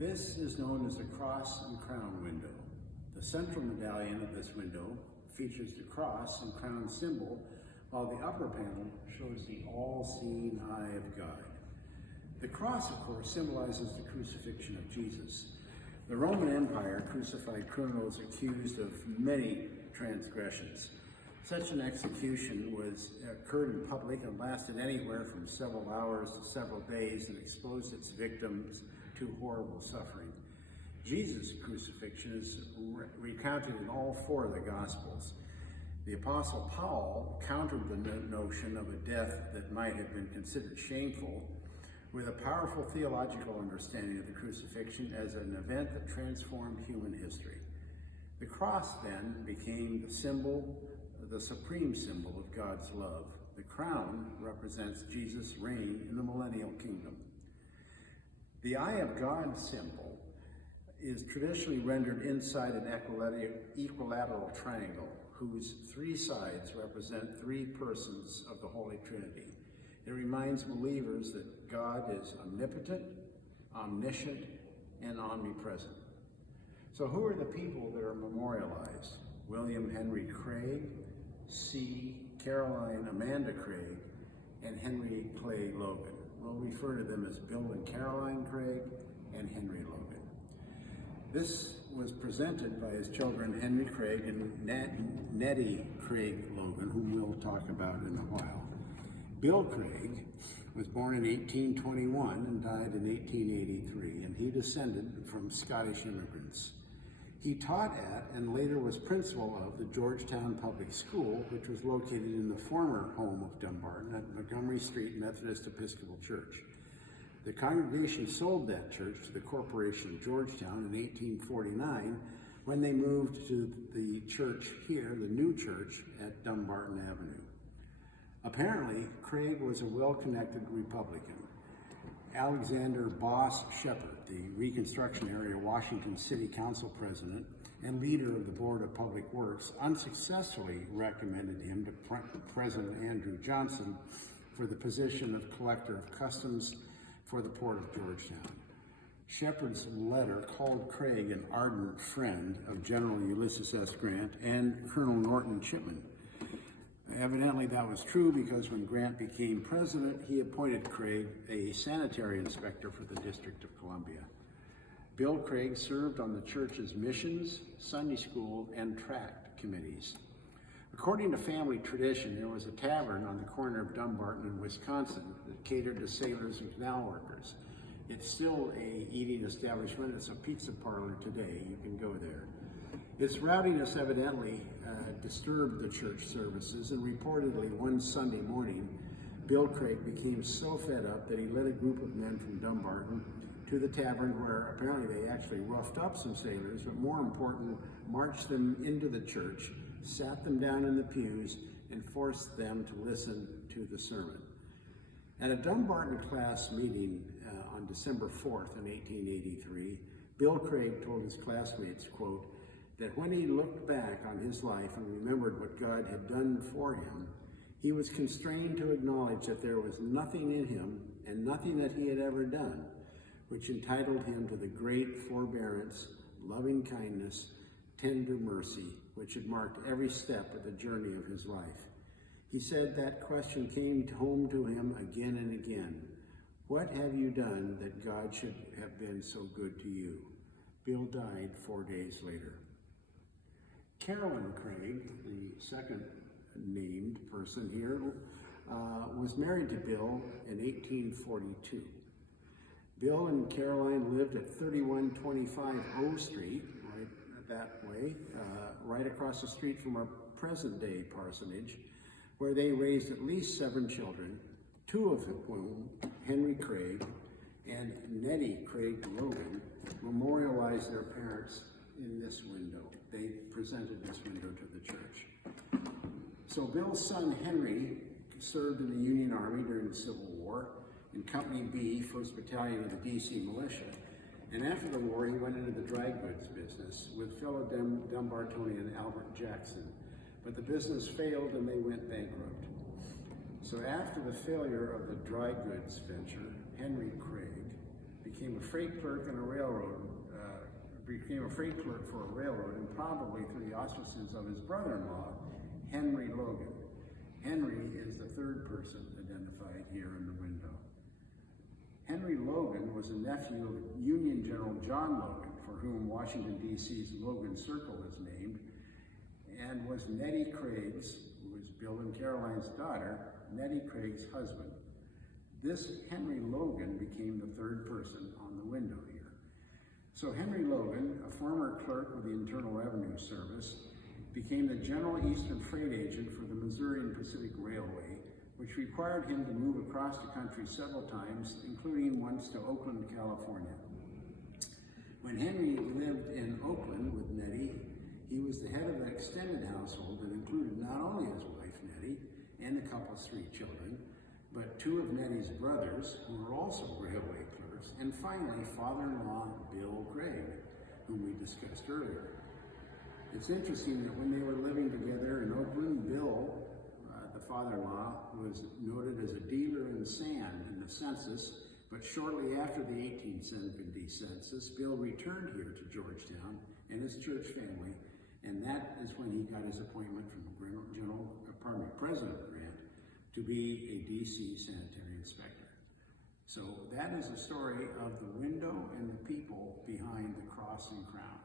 This is known as the cross and crown window. The central medallion of this window features the cross and crown symbol, while the upper panel shows the all-seeing eye of God. The cross, of course, symbolizes the crucifixion of Jesus. The Roman Empire crucified criminals accused of many transgressions. Such an execution occurred in public and lasted anywhere from several hours to several days and exposed its victims to horrible suffering. Jesus' crucifixion is recounted in all four of the Gospels. The Apostle Paul countered the notion of a death that might have been considered shameful with a powerful theological understanding of the crucifixion as an event that transformed human history. The cross then became the supreme symbol of God's love. The crown represents Jesus' reign in the millennial kingdom. The eye of God symbol is traditionally rendered inside an equilateral triangle whose three sides represent three persons of the Holy Trinity. It reminds believers that God is omnipotent, omniscient, and omnipresent. So who are the people that are memorialized? William Henry Craig, C. Caroline Amanda Craig, and Henry Clay Logan. We'll refer to them as Bill and Caroline Craig and Henry Logan. This was presented by his children Henry Craig and Nettie Craig Logan, whom we'll talk about in a while. Bill Craig was born in 1821 and died in 1883, and he descended from Scottish immigrants. He taught at and later was principal of the Georgetown Public School, which was located in the former home of Dumbarton at Montgomery Street Methodist Episcopal Church. The congregation sold that church to the Corporation of Georgetown in 1849 when they moved to the church here, the new church at Dumbarton Avenue. Apparently, Craig was a well-connected Republican. Alexander Boss Shepard, the Reconstruction Area Washington City Council president and leader of the Board of Public Works, unsuccessfully recommended him to President Andrew Johnson for the position of Collector of Customs for the Port of Georgetown. Shepard's letter called Craig an ardent friend of General Ulysses S. Grant and Colonel Norton Chipman. Evidently that was true because when Grant became president, he appointed Craig a sanitary inspector for the District of Columbia. Bill Craig served on the church's missions, Sunday school, and tract committees. According to family tradition, there was a tavern on the corner of Dumbarton and Wisconsin that catered to sailors and canal workers. It's still a eating establishment. It's a pizza parlor today. You can go there. Its rowdiness evidently disturbed the church services, and reportedly one Sunday morning, Bill Craig became so fed up that he led a group of men from Dumbarton to the tavern where apparently they actually roughed up some sailors, but more important, marched them into the church, sat them down in the pews, and forced them to listen to the sermon. At a Dumbarton class meeting on December 4th in 1883, Bill Craig told his classmates, quote, that when he looked back on his life and remembered what God had done for him, he was constrained to acknowledge that there was nothing in him and nothing that he had ever done which entitled him to the great forbearance, loving kindness, tender mercy, which had marked every step of the journey of his life. He said that question came home to him again and again. What have you done that God should have been so good to you? Bill died 4 days later. Carolyn Craig, the second named person here, was married to Bill in 1842. Bill and Caroline lived at 3125 O Street, right that way, right across the street from our present-day parsonage, where they raised at least 7 children, 2 of whom, Henry Craig and Nettie Craig Logan, memorialized their parents in this window. They presented this window to the church. So Bill's son Henry served in the Union Army during the Civil War in Company B, 1st Battalion of the DC Militia. And after the war, he went into the dry goods business with fellow Dumbartonian Albert Jackson. But the business failed and they went bankrupt. So after the failure of the dry goods venture, Henry Craig became a freight clerk in a railroad, for a railroad, and probably through the auspices of his brother-in-law, Henry Logan. Henry is the third person identified here in the window. Henry Logan was a nephew of Union General John Logan, for whom Washington, D.C.'s Logan Circle is named, and was Nettie Craig's, who was Bill and Caroline's daughter, Nettie Craig's husband. This Henry Logan became the third person on the window here. So Henry Logan, a former clerk with the Internal Revenue Service, became the General Eastern Freight Agent for the Missouri and Pacific Railway, which required him to move across the country several times, including once to Oakland, California. When Henry lived in Oakland with Nettie, he was the head of an extended household that included not only his wife, Nettie, and the couple's 3 children, but 2 of Nettie's brothers, who were also railway clerks, and finally, father-in-law Bill Craig, whom we discussed earlier. It's interesting that when they were living together in Oakland, Bill, the father-in-law, was noted as a dealer in sand in the census, but shortly after the 1870 census, Bill returned here to Georgetown and his church family, and that is when he got his appointment from President Grant to be a D.C. sanitary inspector. So that is a story of the window and the people behind the cross and crown.